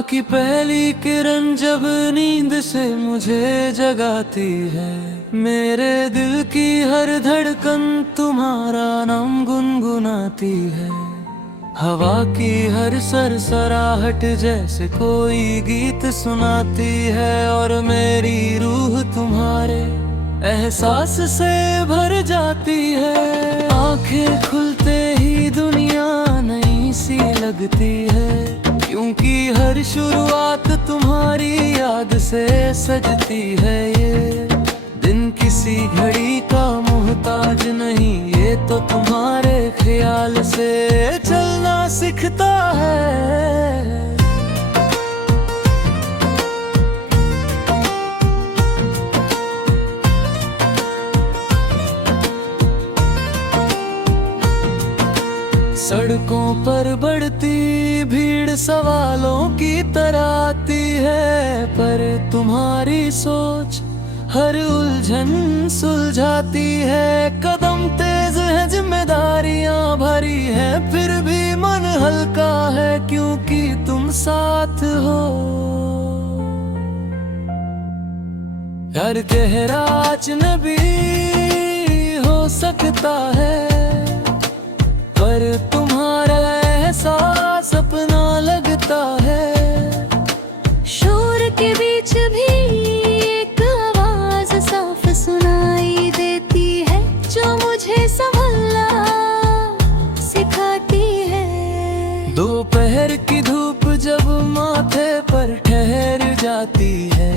की पहली किरण जब नींद से मुझे जगाती है, मेरे दिल की हर धड़कन तुम्हारा नाम गुनगुनाती है। हवा की हर सरसराहट जैसे कोई गीत सुनाती है, और मेरी रूह तुम्हारे एहसास से भर जाती है। आंखें खुलते ही दुनिया नई सी लगती है, क्योंकि हर शुरुआत तुम्हारी याद से सजती है। ये दिन किसी घड़ी का मोहताज नहीं, ये तो तुम्हारे ख्याल से चलना सीखता है। सड़कों पर बढ़ती भीड़ सवालों की तरह आती है, पर तुम्हारी सोच हर उलझन सुलझाती है। कदम तेज है, जिम्मेदारियां भरी है, फिर भी मन हल्का है, क्योंकि तुम साथ हो। हर चेहरा अजनबी हो सकता है, पर तुम्हारा एहसास अपना लगता है। शोर के बीच भी एक आवाज साफ सुनाई देती है, जो मुझे संभलना सिखाती है। दोपहर की धूप जब माथे पर ठहर जाती है,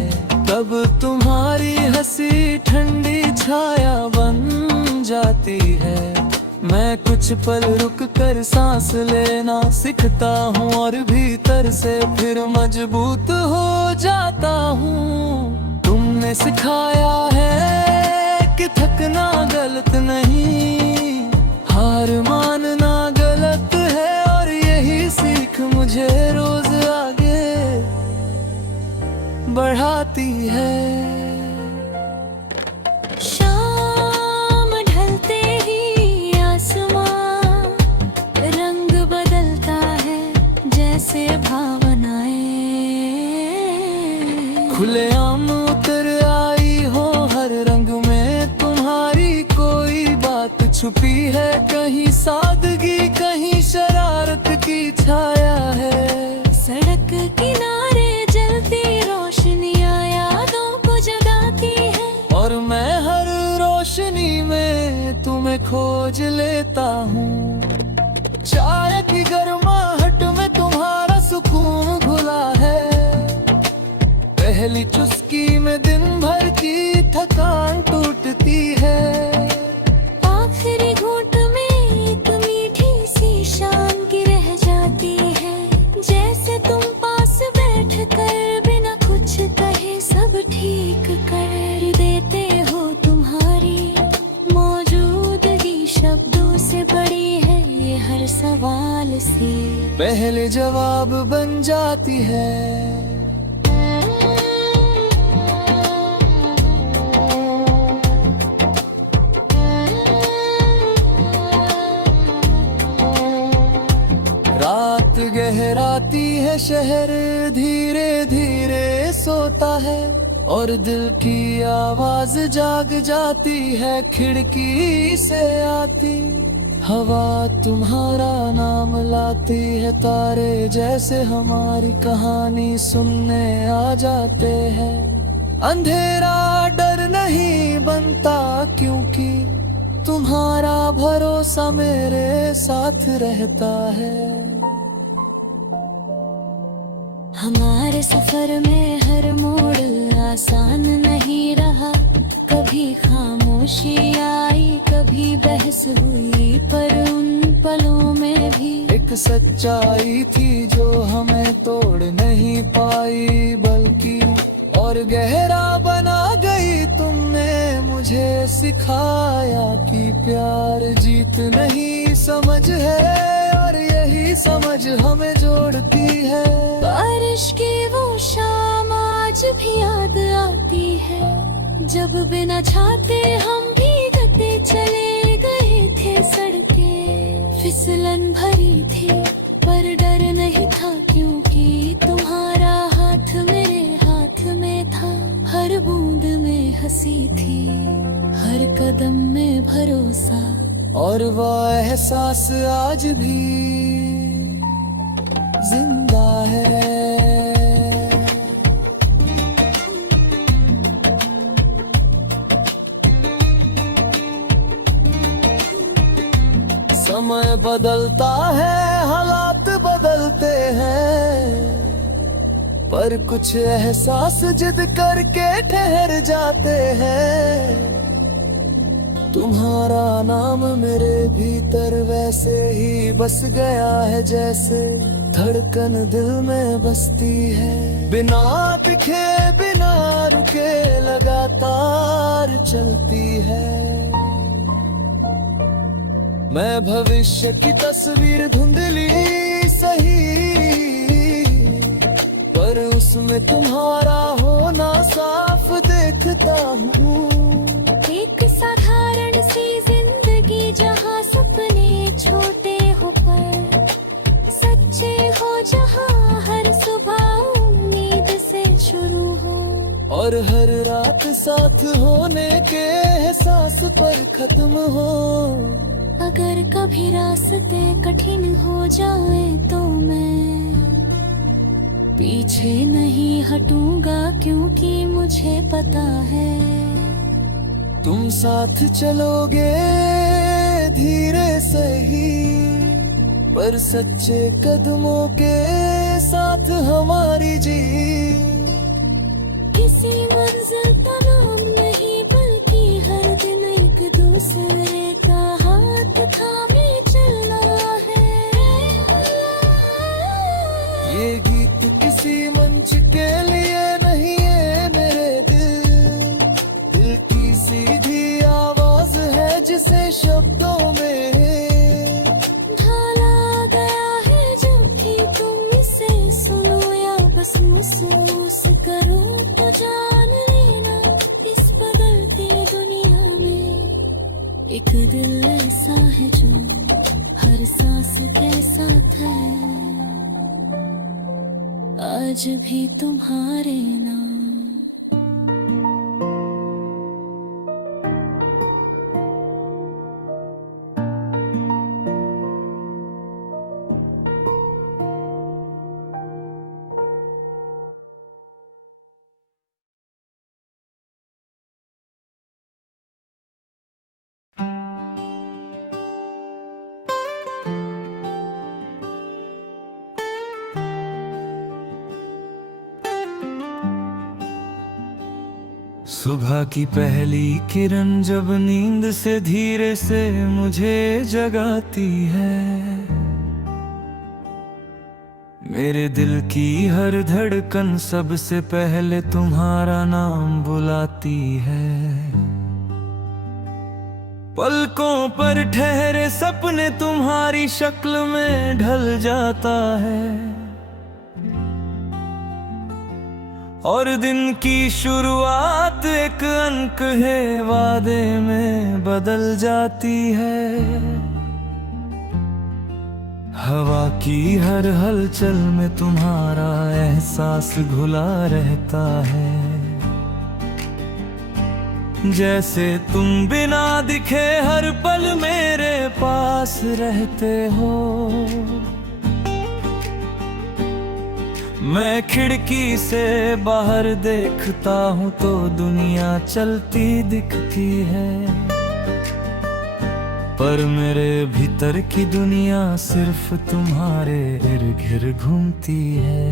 तब तुम्हारी हंसी ठंडी छाया बन जाती है। मैं कुछ पल रुक कर सांस लेना सीखता हूँ, और भीतर से फिर मजबूत हो जाता हूँ। तुमने सिखाया है कि थकना गलत नहीं, हार मानना गलत है, और यही सीख मुझे रोज आगे बढ़ाती है। खुलेआम उतर आई हो हर रंग में तुम्हारी कोई बात छुपी है, कहीं सादगी कहीं शरारत की छाया है। सड़क किनारे जलती रोशनियां यादों को जगाती है, और मैं हर रोशनी में तुम्हें खोज लेता हूँ। चाय की गर्माहट में तुम्हारा सुकून घुला है, पहली चुस्की में दिन भर की थकान टूटती है। आखिरी घूंट में एक मीठी सी शाम की रह जाती है, जैसे तुम पास बैठ कर बिना कुछ कहे सब ठीक कर देते हो। तुम्हारी मौजूदगी शब्दों से बड़ी है, ये हर सवाल से पहले जवाब बन जाती है। रात गहराती है, शहर धीरे धीरे सोता है, और दिल की आवाज जाग जाती है खिड़की से आती। हवा तुम्हारा नाम लाती है, तारे जैसे हमारी कहानी सुनने आ जाते हैं। अंधेरा डर नहीं बनता, क्योंकि तुम्हारा भरोसा मेरे साथ रहता है। हमारे सफर में हर मोड़ आसान नहीं रहा, कभी खामोशी आई कभी बहस हुई, पर उन पलों में भी एक सच्चाई थी जो हमें तोड़ नहीं पाई, बल्कि और गहरा बना गई। तुमने मुझे सिखाया कि प्यार जीत नहीं समझ है, और यही समझ हमें जोड़ती है। बारिश की वो शाम आज भी याद आती है, जब बिना छाते हम भीगते चले गए थे। सड़कें फिसलन भरी थी, पर डर नहीं था, क्योंकि तुम्हारा हर बूंद में हंसी थी, हर कदम में भरोसा, और वह एहसास आज भी जिंदा है। समय बदलता है, हालात बदलते हैं, पर कुछ एहसास जिद करके ठहर जाते हैं। तुम्हारा नाम मेरे भीतर वैसे ही बस गया है, जैसे धड़कन दिल में बसती है। बिना दिखे बिना रुके लगातार चलती है। मैं भविष्य की तस्वीर धुंधली सही, पर उसमें तुम्हारा होना साफ देखता हूँ। एक साधारण सी जिंदगी जहाँ सपने छोटे हो पर सच्चे हो, जहाँ हर सुबह उम्मीद से शुरू हो, और हर रात साथ होने के एहसास पर खत्म हो। अगर कभी रास्ते कठिन हो जाए तो मैं पीछे नहीं हटूंगा, क्योंकि मुझे पता है तुम साथ चलोगे धीरे सही, पर सच्चे कदमों के साथ हमारी जी। किसी मंजिल का नाम नहीं, बल्कि हर दिन एक दूसरे का हाथ थामे चलना है। ये गीत किसी मंच के लिए नहीं है मेरे दिल की सीधी आवाज है, जिसे शब्दों में ढाला गया है। जब भी तुम इसे सुनो या बस महसूस करो, तो जान लेना इस बदलती दुनिया में एक दिल ऐसा है जो हर सांस के साथ है, आज भी तुम्हारे नाम। सुबह की पहली किरण जब नींद से धीरे से मुझे जगाती है, मेरे दिल की हर धड़कन सबसे पहले तुम्हारा नाम बुलाती है। पलकों पर ठहरे सपने तुम्हारी शक्ल में ढल जाता है, और दिन की शुरुआत एक अंक है वादे में बदल जाती है। हवा की हर हलचल में तुम्हारा एहसास घुला रहता है, जैसे तुम बिना दिखे हर पल मेरे पास रहते हो। मैं खिड़की से बाहर देखता हूँ तो दुनिया चलती दिखती है, पर मेरे भीतर की दुनिया सिर्फ तुम्हारे इर्द गिर्द घूमती है।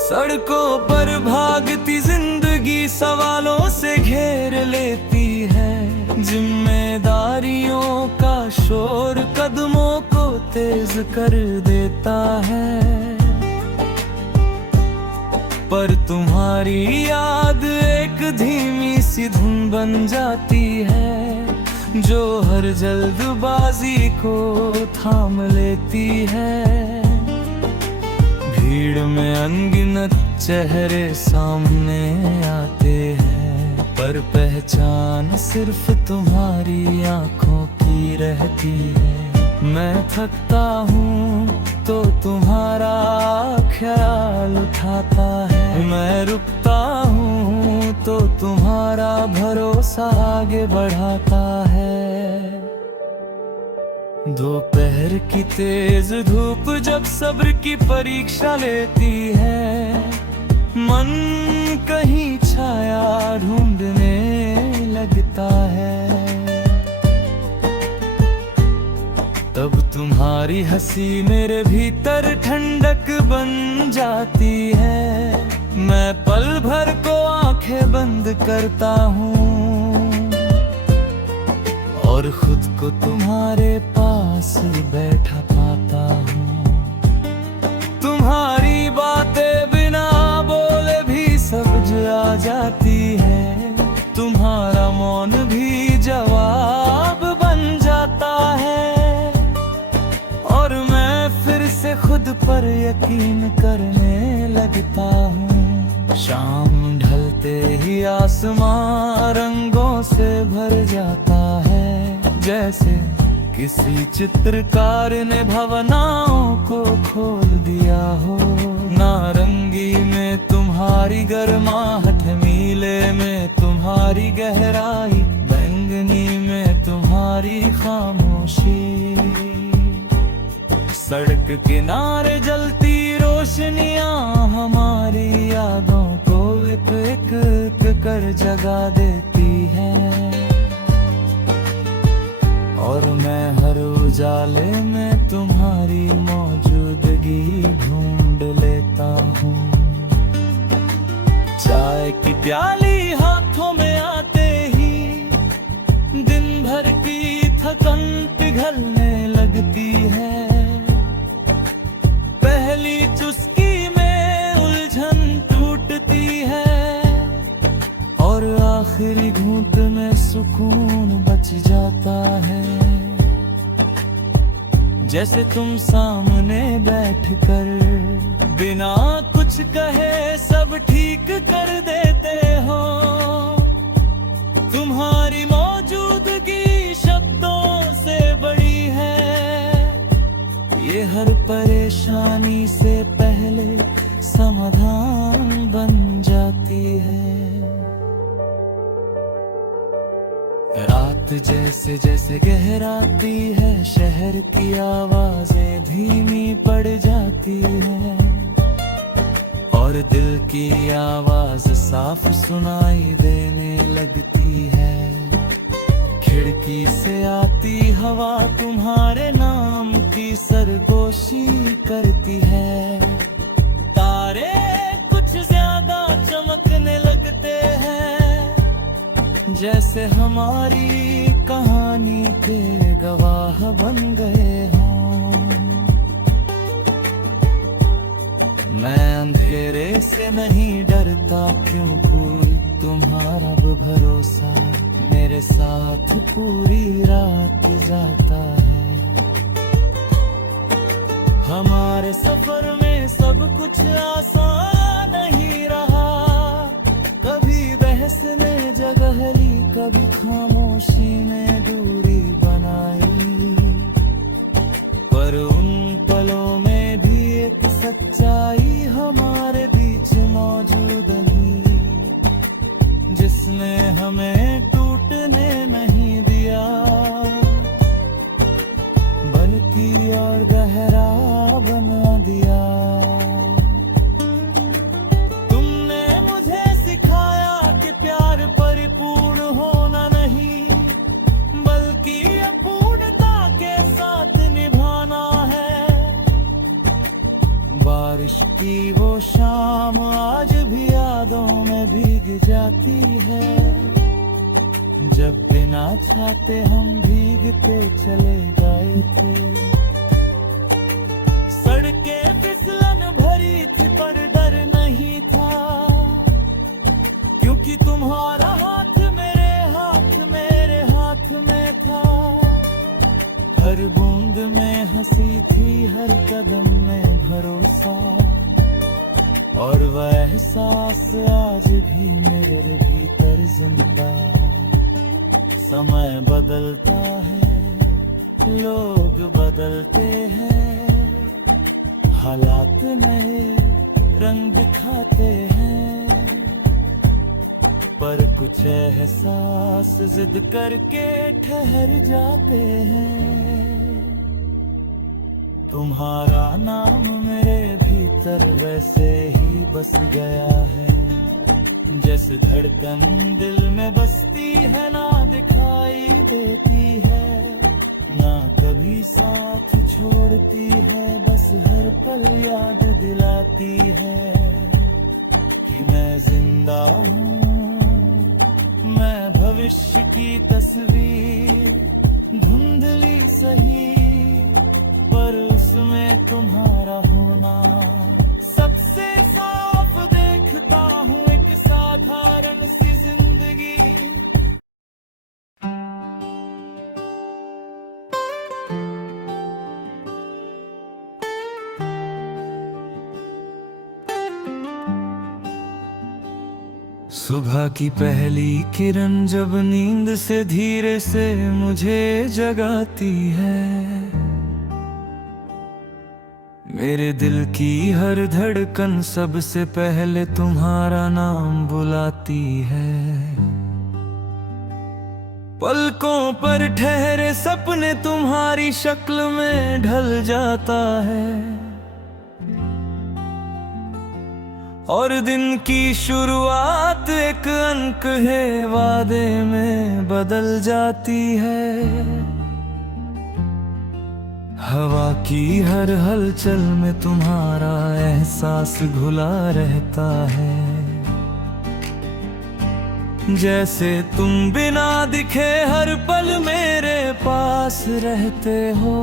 सड़कों पर भागती जिंदगी सवालों से घेर लेती है, जिम्मेदारियों का शोर कदमों को तेज कर देता है, पर तुम्हारी याद एक धीमी सी धुन बन जाती है, जो हर जल्दबाजी को थाम लेती है। भीड़ में अनगिनत चेहरे सामने आते हैं, पर पहचान सिर्फ तुम्हारी आंखों की रहती है। मैं थकता हूँ तो तुम्हारा ख्याल उठाता है, मैं रुकता हूँ तो तुम्हारा भरोसा आगे बढ़ाता है। दोपहर की तेज धूप जब सब्र की परीक्षा लेती है, मन कहीं छाया ढूंढने लगता है। तब तुम्हारी हंसी मेरे भीतर ठंडक बन जाती है। मैं पल भर को आंखें बंद करता हूँ और खुद को तुम्हारे पास बैठा पाता हूँ। तुम्हारी बातें बिना बोले भी समझ आ जाती है। तुम्हारा मौन भी जवाब बन जाता है और मैं फिर से खुद पर यकीन करने लगता हूँ। शाम ढलते ही आसमां रंगों से भर जाता है, जैसे किसी चित्रकार ने भावनाओं को खोल दिया हो। नारंगी में तुम्हारी गर्माहट, नीले में तुम्हारी गहराई, बैंगनी में तुम्हारी खामोशी। सड़क किनारे जलती रोशनियां हमारी यादों को एक एक कर जगा देती है और मैं हर उजाले में तुम्हारी मौजूदगी ढूंढ लेता हूँ। चाय की प्याली हाथों में आते ही दिन भर की थकन पिघलने लगती है। पहली चुस्की में उलझन टूटती है और आखिरी घूंट में सुकून बच जाता है। जैसे तुम सामने बैठकर बिना कुछ कहे सब ठीक कर देते हो। तुम्हारी मौजूदगी शब्दों से बड़ी है, ये हर परेशानी से पहले समाधान बन जाती है। रात जैसे जैसे गहराती है, शहर की आवाजें धीमी पड़ जाती है और दिल की आवाज साफ सुनाई देने लगती है। खिड़की से आती हवा तुम्हारे नाम की सरगोशी करती है। तारे कुछ ज्यादा चमकने लगते हैं, जैसे हमारी कहानी के गवाह बन गए हों। मैं अंधेरे से नहीं डरता, क्यों कोई तुम्हारा भरोसा मेरे साथ पूरी रात जाता है। हमारे सफर में सब कुछ आसान नहीं रहा, कभी बहस ने जगह ली, कभी खामोशी ने दूरी बनाई। पर उन पलों में भी एक सच्चाई हमारे बीच मौजूद रही, जिसने हमें टूटने नहीं दिया, बल्कि और गहरा बना दिया। तुमने मुझे सिखाया कि प्यार परिपूर्ण होना नहीं, बल्कि अपूर्णता के साथ निभाना है। बारिश की वो शाम आज भी यादों में भीग जाती है, जब बिना छाते हम भीगते चले गए थे। सड़कें फिसलन भरी थी पर डर नहीं था, क्योंकि तुम्हारा हाथ मेरे हाथ में था। हर बूंद में हंसी थी, हर कदम में भरोसा, और वह एहसास आज भी मेरे भीतर जिंदा। समय बदलता है, लोग बदलते हैं, हालात नए रंग दिखाते हैं। पर कुछ एहसास जिद करके ठहर जाते हैं। तुम्हारा नाम मेरे भीतर वैसे ही बस गया है, जैसे धड़कन दिल में बसती है, ना दिखाई देती है, ना कभी साथ छोड़ती है, बस हर पल याद दिलाती है कि मैं जिंदा हूँ। मैं भविष्य की तस्वीर धुंधली सही, पर उसमें तुम्हारा होना सबसे साफ देखता हूँ। एक साधारण सी जिंदगी, सुबह की पहली किरण जब नींद से धीरे से मुझे जगाती है, मेरे दिल की हर धड़कन सबसे पहले तुम्हारा नाम बुलाती है। पलकों पर ठहरे सपने तुम्हारी शक्ल में ढल जाता है, और दिन की शुरुआत एक अंक है वादे में बदल जाती है। हवा की हर हलचल में तुम्हारा एहसास घुला रहता है, जैसे तुम बिना दिखे हर पल मेरे पास रहते हो।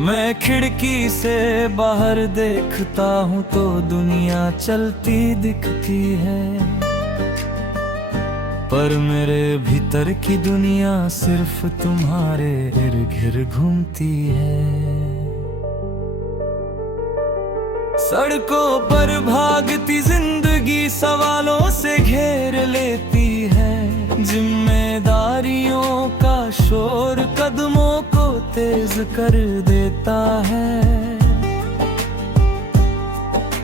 मैं खिड़की से बाहर देखता हूँ तो दुनिया चलती दिखती है, पर मेरे भीतर की दुनिया सिर्फ तुम्हारे इर्द गिर्द घूमती है। सड़कों पर भागती जिंदगी सवालों से घेर लेती है, जिम्मेदारियों का शोर कदमों को तेज कर देता है,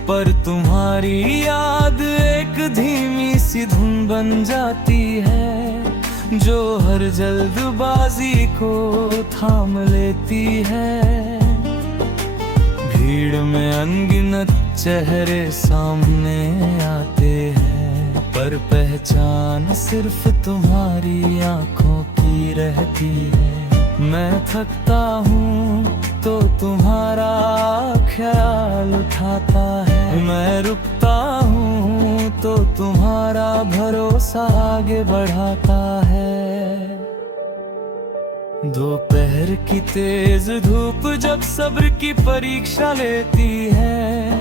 पर तुम्हारी याद एक धीमी सी धुन बन जाती है, जो हर जल्दबाजी को थाम लेती है। भीड़ में अनगिनत चेहरे सामने आते हैं, पर पहचान सिर्फ तुम्हारी आंखों की रहती है। मैं थकता हूँ तो तुम्हारा ख्याल उठाता है, मैं रुकता हूँ तो तुम्हारा भरोसा आगे बढ़ाता है। दोपहर की तेज धूप जब सब्र की परीक्षा लेती है,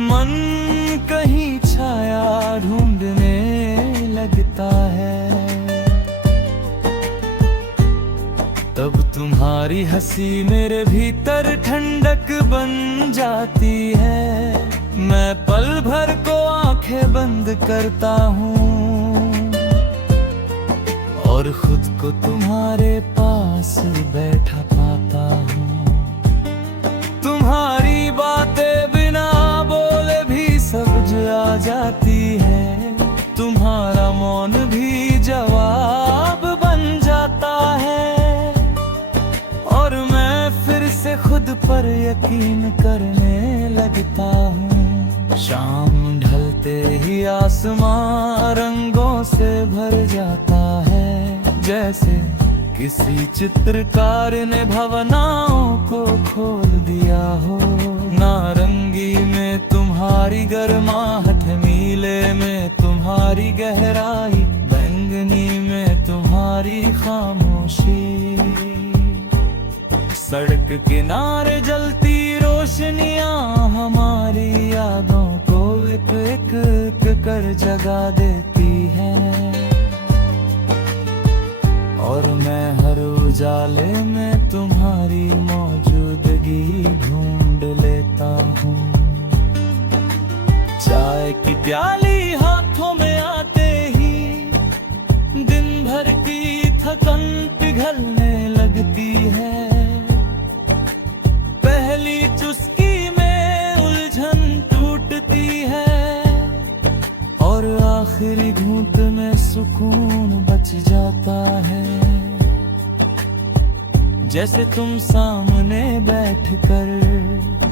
मन कहीं छाया ढूंढने लगता है, तब तुम्हारी हंसी मेरे भीतर ठंडक बन जाती है। मैं पल भर को आंखें बंद करता हूँ और खुद को तुम्हारे पास बैठा पाता हूँ। तुम्हारी बातें बिना बोले भी समझ आ जाती है, तुम्हारा मौन भी जवाब बन जाता है, और मैं फिर से खुद पर यकीन करने लगता हूँ। शाम ढलते ही आसमां रंगों से भर जाता है, जैसे किसी चित्रकार ने भावनाओं को खोल दिया हो। नारंगी में तुम्हारी गर्माहट, नीले में तुम्हारी गहराई, बैंगनी में तुम्हारी खामोशी, सड़क किनारे जलती रोशनियां हमारी यादों को एक एक कर जगा देती है, और मैं हर उजाले में तुम्हारी मौजूदगी ढूंढ लेता हूँ। चाय की प्याली हाथों में आते ही दिन भर की थकन पिघलने लगती है, पहली चुस्की में उलझन टूटती है, बूंद में सुकून बच जाता है। जैसे तुम सामने बैठकर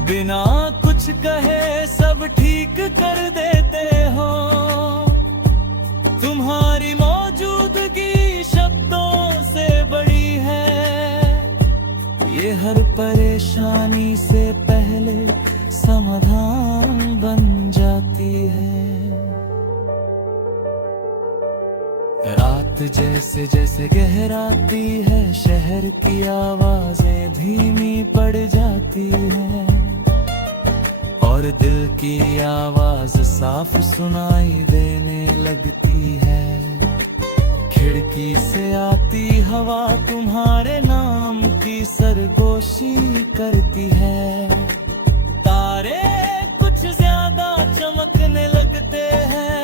बिना कुछ कहे सब ठीक कर देते हो। तुम्हारी मौजूदगी शब्दों से बड़ी है, ये हर परेशानी से पहले समाधान बन जाती है। रात जैसे जैसे गहराती है, शहर की आवाजें धीमी पड़ जाती है और दिल की आवाज साफ सुनाई देने लगती है। खिड़की से आती हवा तुम्हारे नाम की सरगोशी करती है। तारे कुछ ज्यादा चमकने लगते हैं,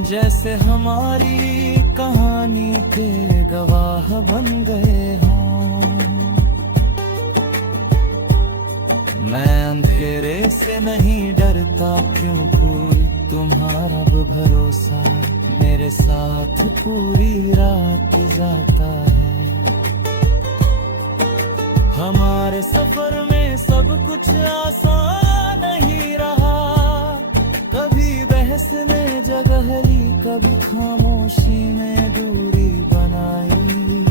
जैसे हमारी कहानी के गवाह बन गए हों। मैं अंधेरे से नहीं डरता, क्यों कोई तुम्हारा भरोसा मेरे साथ पूरी रात जाता है। हमारे सफर में सब कुछ आसान नहीं रहा, कभी बहस ने जगह ली, कभी खामोशी ने दूरी बनाई।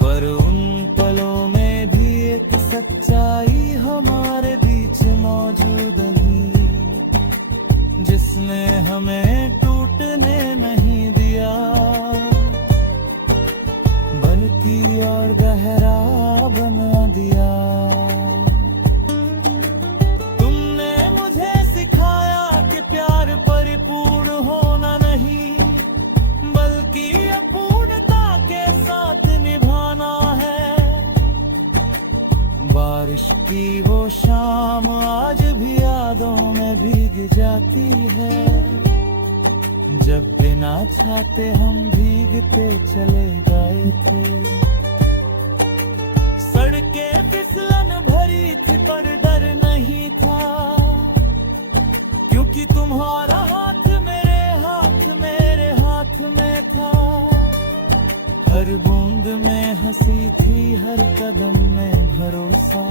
पर उन पलों में भी एक सच्चाई हमारे बीच मौजूद रही, जिसने हमें टूटने नहीं दिया, बल्कि और गहरा बना दिया। तुमने मुझे सिखाया कि प्यार परिपूर्ण होना नहीं, बल्कि अपूर्णता के साथ निभाना है। बारिश की वो शाम आज भी यादों में भीग जाती है, जब बिना छाते हम भीगते चले गए थे। सड़कें फिसलन भरी थी पर डर नहीं था, क्योंकि तुम्हारा हाथ मेरे हाथ में था। हर बूंद में हंसी थी, हर कदम में भरोसा,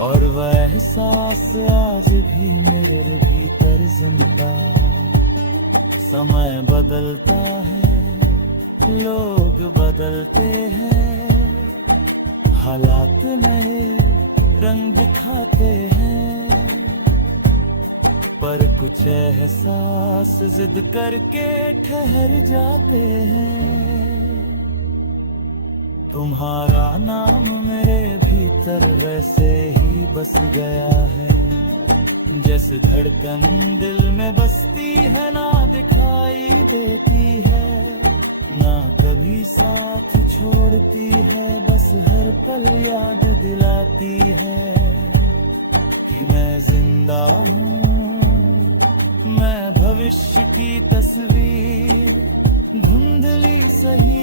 और वह एहसास आज भी मेरे भीतर जिंदा। समय बदलता है, लोग बदलते हैं, हालात नए रंग दिखाते हैं, पर कुछ एहसास जिद करके ठहर जाते हैं। तुम्हारा नाम मेरे भीतर वैसे ही बस गया है, जैसे धड़कन दिल में बसती है, ना दिखाई देती है, ना कभी साथ छोड़ती है, बस हर पल याद दिलाती है कि मैं जिंदा हूँ। मैं भविष्य की तस्वीर धुंधली सही